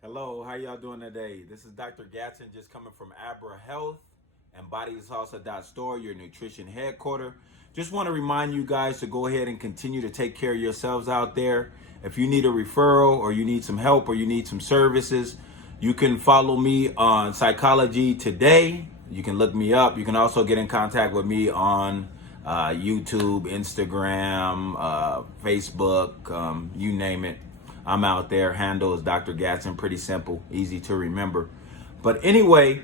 Hello, how y'all doing today? This is Dr. Gadson just coming from ABRA Health and Salsa.store, your nutrition headquarters. Just want to remind you guys to go ahead and continue to take care of yourselves out there. If you need a referral or you need some help or you need some services, you can follow me on Psychology Today. You can look me up. You can also get in contact with me on YouTube, Instagram, Facebook, you name it. I'm out there. Handle is Dr. Gadson. Pretty simple, easy to remember. But anyway,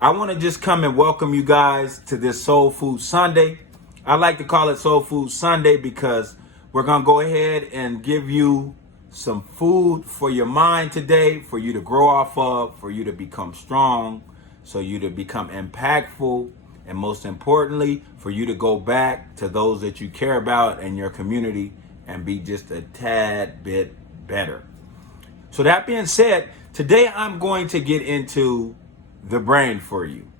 I want to just come and welcome you guys to this Soul Food Sunday. I like to call it Soul Food Sunday because we're going to go ahead and give you some food for your mind today, for you to grow off of, for you to become strong, so you to become impactful, and most importantly, for you to go back to those that you care about in your community and be just a tad bit better. So that being said, today I'm going to get into the brain for you.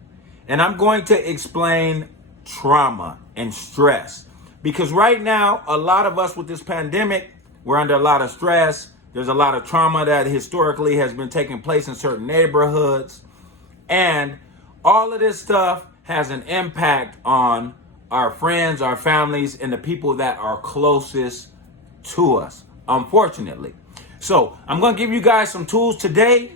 And I'm going to explain trauma and stress. Because right now, a lot of us with this pandemic, we're under a lot of stress. There's a lot of trauma that historically has been taking place in certain neighborhoods. And all of this stuff has an impact on our friends, our families, and the people that are closest to us, unfortunately. So I'm going to give you guys some tools today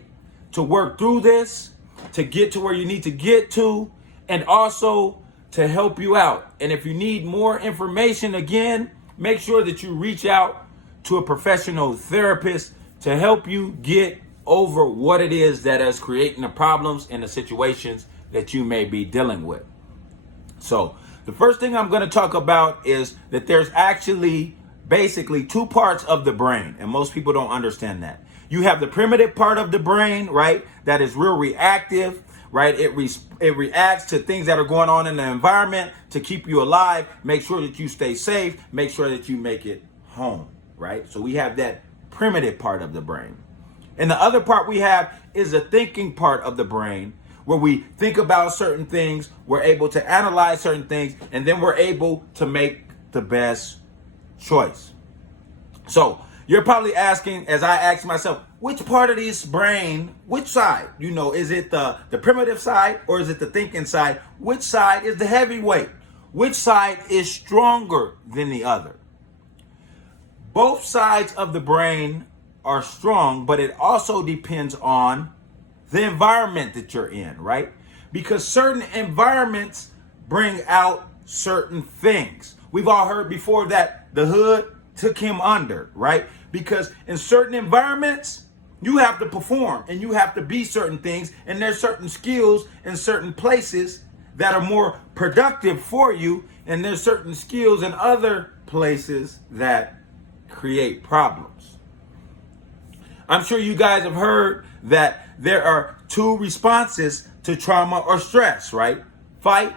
to work through this, to get to where you need to get to, and also to help you out. And if you need more information, again, make sure that you reach out to a professional therapist to help you get over what it is that is creating the problems and the situations that you may be dealing with. So the first thing I'm going to talk about is that there's actually basically two parts of the brain, and most people don't understand that. You have the primitive part of the brain, right? That is real reactive, right? It reacts to things that are going on in the environment to keep you alive, make sure that you stay safe, make sure that you make it home, right? So we have that primitive part of the brain. And the other part we have is the thinking part of the brain, where we think about certain things, we're able to analyze certain things, and then we're able to make the best choice. So you're probably asking, as I ask myself, which part of this brain, which side, is it the primitive side or is it the thinking side? Which side is the heavyweight? Which side is stronger than the other? Both sides of the brain are strong, but it also depends on the environment that you're in, right? Because certain environments bring out certain things. We've all heard before that the hood took him under, right? Because in certain environments, you have to perform and you have to be certain things. And there's certain skills in certain places that are more productive for you. And there's certain skills in other places that create problems. I'm sure you guys have heard that there are two responses to trauma or stress, right? Fight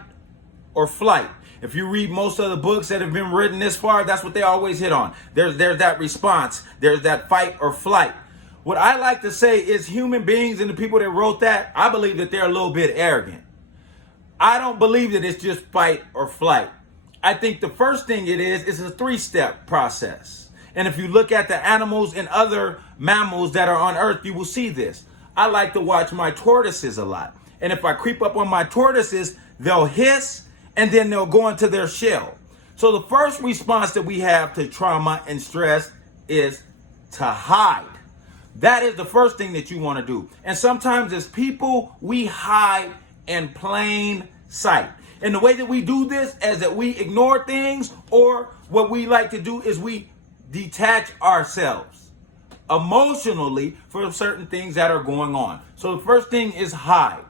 or flight. If you read most of the books that have been written this far, that's what they always hit on. There's that response. There's that fight or flight. What I like to say is human beings and the people that wrote that, I believe that they're a little bit arrogant. I don't believe that it's just fight or flight. I think the first thing it is a three-step process. And if you look at the animals and other mammals that are on Earth, you will see this. I like to watch my tortoises a lot. And if I creep up on my tortoises, they'll hiss and then they'll go into their shell. So the first response that we have to trauma and stress is to hide. That is the first thing that you want to do. And sometimes as people, we hide in plain sight. And the way that we do this is that we ignore things, or what we like to do is we detach ourselves emotionally from certain things that are going on. So the first thing is hide.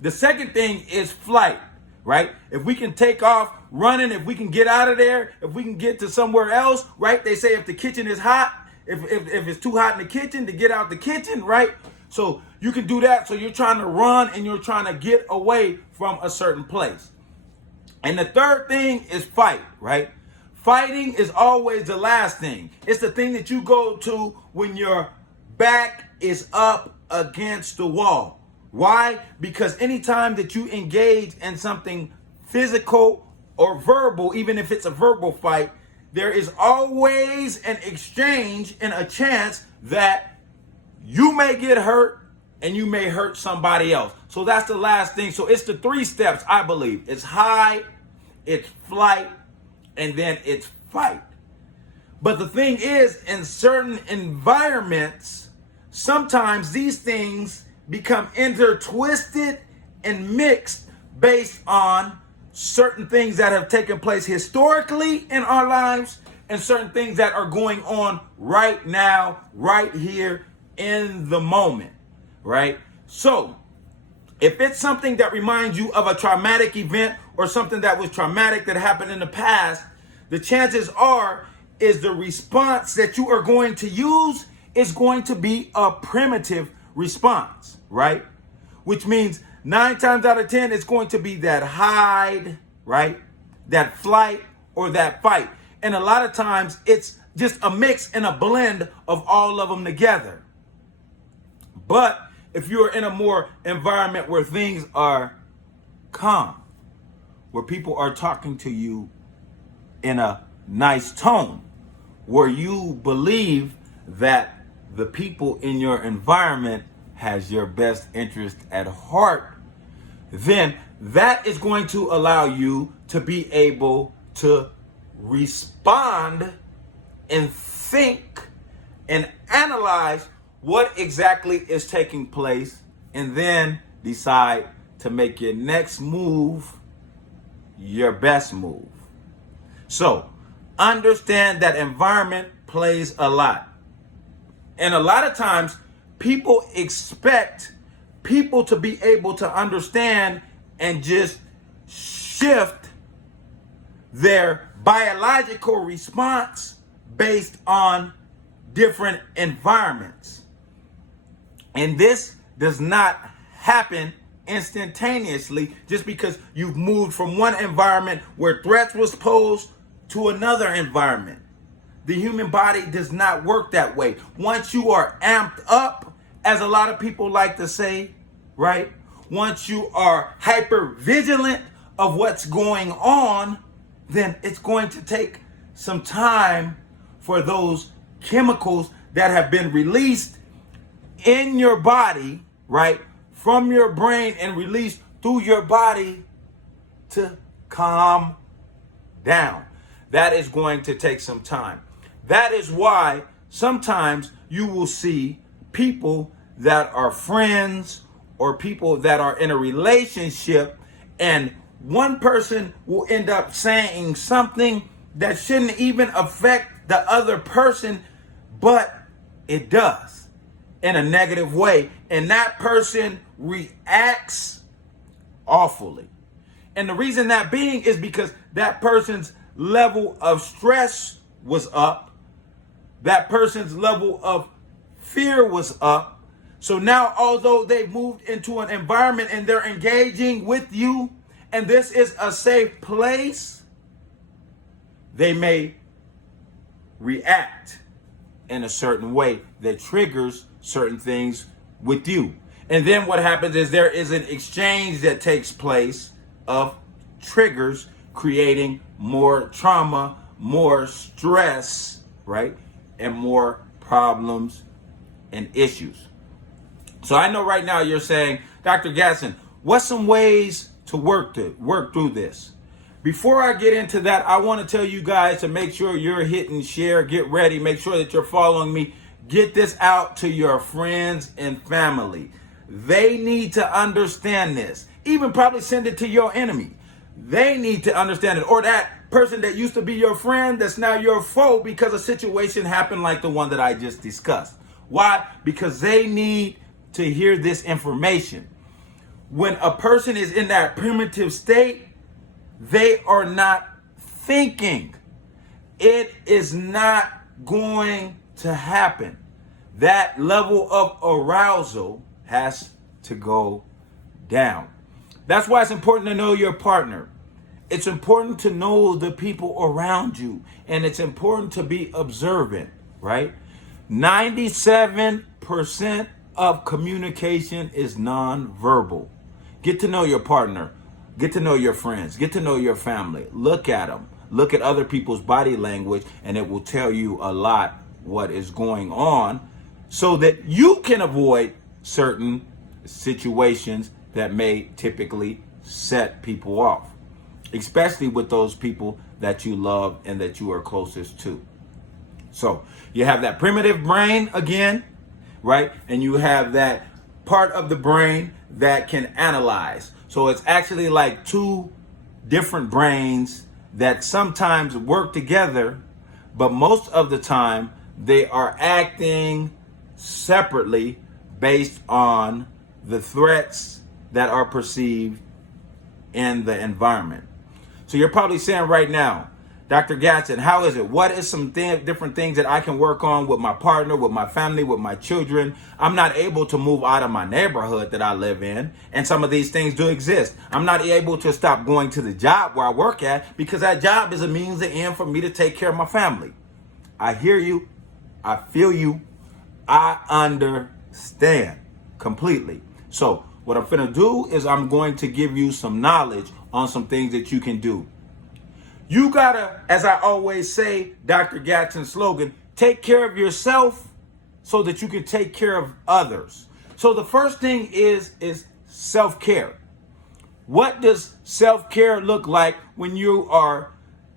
The second thing is flight, right? If we can take off running, if we can get out of there, if we can get to somewhere else, right? They say if the kitchen is hot, if it's too hot in the kitchen, to get out the kitchen, right? So you can do that. So you're trying to run and you're trying to get away from a certain place. And the third thing is fight, right? Fighting is always the last thing. It's the thing that you go to when your back is up against the wall. Why? Because anytime that you engage in something physical or verbal, even if it's a verbal fight, there is always an exchange and a chance that you may may get hurt and you may hurt somebody else. So that's the last thing. So it's the 3 steps, I believe. It's hide, it's flight, and then it's fight. But the thing is, in certain environments, sometimes these things become intertwisted and mixed based on certain things that have taken place historically in our lives and certain things that are going on right now, right here in the moment, right? So if it's something that reminds you of a traumatic event or something that was traumatic that happened in the past, the chances are is the response that you are going to use is going to be a primitive response, right? Which means 9 times out of 10, it's going to be that hide, right? That flight or that fight. And a lot of times it's just a mix and a blend of all of them together. But if you're in a more environment where things are calm, where people are talking to you in a nice tone, where you believe that the people in your environment has your best interest at heart, then that is going to allow you to be able to respond and think and analyze what exactly is taking place and then decide to make your next move your best move. So understand that environment plays a lot. And a lot of times people expect people to be able to understand and just shift their biological response based on different environments. And this does not happen instantaneously just because you've moved from one environment where threats was posed to another environment. The human body does not work that way. Once you are amped up, as a lot of people like to say, right? Once you are hyper vigilant of what's going on, then it's going to take some time for those chemicals that have been released in your body, right, from your brain and released through your body to calm down. That is going to take some time. That is why sometimes you will see people that are friends or people that are in a relationship, and one person will end up saying something that shouldn't even affect the other person, but it does in a negative way. And that person reacts awfully. And the reason that being is because that person's level of stress was up. That person's level of fear was up. So now, although they've moved into an environment and they're engaging with you, and this is a safe place, they may react in a certain way that triggers certain things with you. And then what happens is there is an exchange that takes place of triggers, creating more trauma, more stress, right? And more problems and issues. So I know right now you're saying, Dr. Gadson, what's some ways to work through this? Before I get into that, I want to tell you guys to make sure you're hitting share, get ready, make sure that you're following me. Get this out to your friends and family. They need to understand this. Even probably send it to your enemy. They need to understand it. Or that person that used to be your friend that's now your foe because a situation happened like the one that I just discussed. Why? Because they need to hear this information. When a person is in that primitive state, they are not thinking. It is not going to happen. That level of arousal has to go down. That's why it's important to know your partner. It's important to know the people around you. And it's important to be observant, right? 97% of communication is nonverbal. Get to know your partner. Get to know your friends. Get to know your family. Look at them. Look at other people's body language, and it will tell you a lot what is going on so that you can avoid certain situations that may typically set people off, especially with those people that you love and that you are closest to. So you have that primitive brain again, right? And you have that part of the brain that can analyze. So it's actually like two different brains that sometimes work together, but most of the time they are acting separately based on the threats that are perceived in the environment. So you're probably saying right now, Dr. Gadson, how is it? What is some different things that I can work on with my partner, with my family, with my children? I'm not able to move out of my neighborhood that I live in, and some of these things do exist. I'm not able to stop going to the job where I work at because that job is a means to end for me to take care of my family. I hear you. I feel you. I understand completely. So what I'm finna do is I'm going to give you some knowledge on some things that you can do. You gotta, as I always say, Dr. Gadson's slogan, take care of yourself so that you can take care of others. So the first thing is self-care. What does self-care look like when you are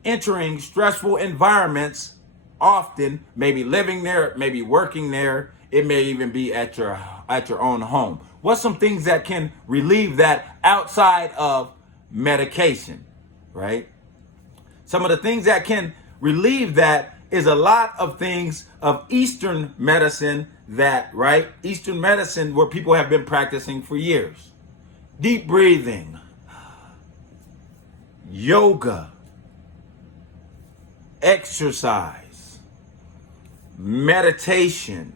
entering stressful environments, often maybe living there, maybe working there, it may even be at your own home? What's some things that can relieve that outside of medication, right? Some of the things that can relieve that is a lot of things of Eastern medicine right? Eastern medicine where people have been practicing for years. Deep breathing, yoga, exercise, meditation,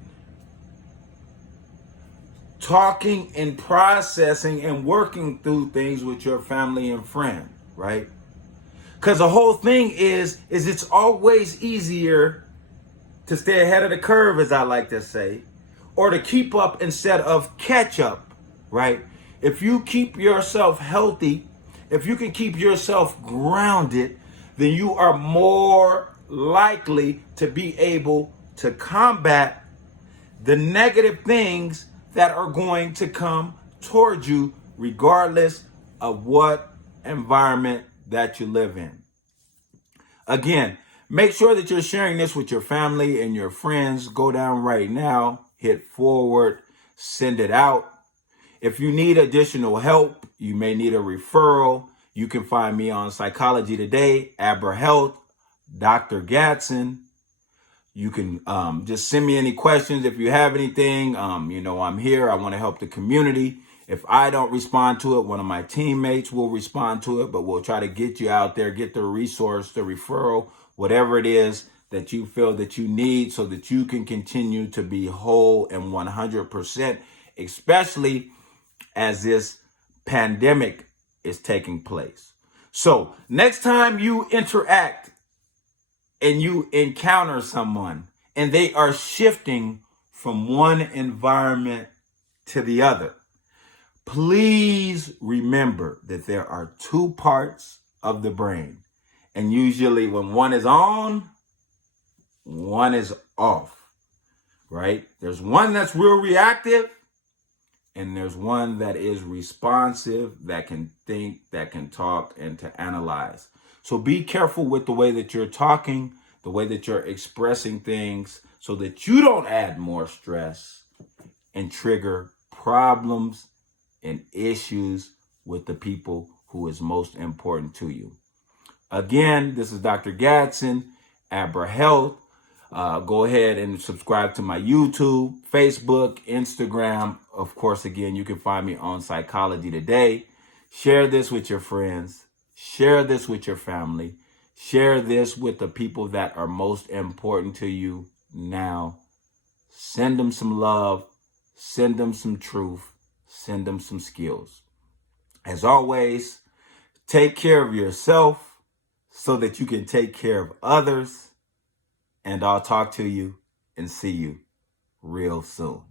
talking and processing and working through things with your family and friend, right? Because the whole thing is it's always easier to stay ahead of the curve, as I like to say, or to keep up instead of catch up, right? If you keep yourself healthy, if you can keep yourself grounded, then you are more likely to be able to combat the negative things that are going to come towards you regardless of what environment that you live in. Again, make sure that you're sharing this with your family and your friends. Go down right now, hit forward, send it out. If you need additional help, you may need a referral. You can find me on Psychology Today, ABRA Health, Dr. Gadson. You can just send me any questions if you have anything. I'm here. I want to help the community. If I don't respond to it, one of my teammates will respond to it, but we'll try to get you out there, get the resource, the referral, whatever it is that you feel that you need so that you can continue to be whole and 100%, especially as this pandemic is taking place. So next time you interact and you encounter someone and they are shifting from one environment to the other, please remember that there are two parts of the brain. And usually when one is on, one is off, right? There's one that's real reactive and there's one that is responsive, that can think, that can talk, and to analyze. So be careful with the way that you're talking, the way that you're expressing things, so that you don't add more stress and trigger problems and issues with the people who is most important to you. Again, this is Dr. Gadson, ABRA Health. Go ahead and subscribe to my YouTube, Facebook, Instagram. Of course, again, you can find me on Psychology Today. Share this with your friends. Share this with your family. Share this with the people that are most important to you now. Send them some love. Send them some truth. Send them some skills. As always, take care of yourself so that you can take care of others. And I'll talk to you and see you real soon.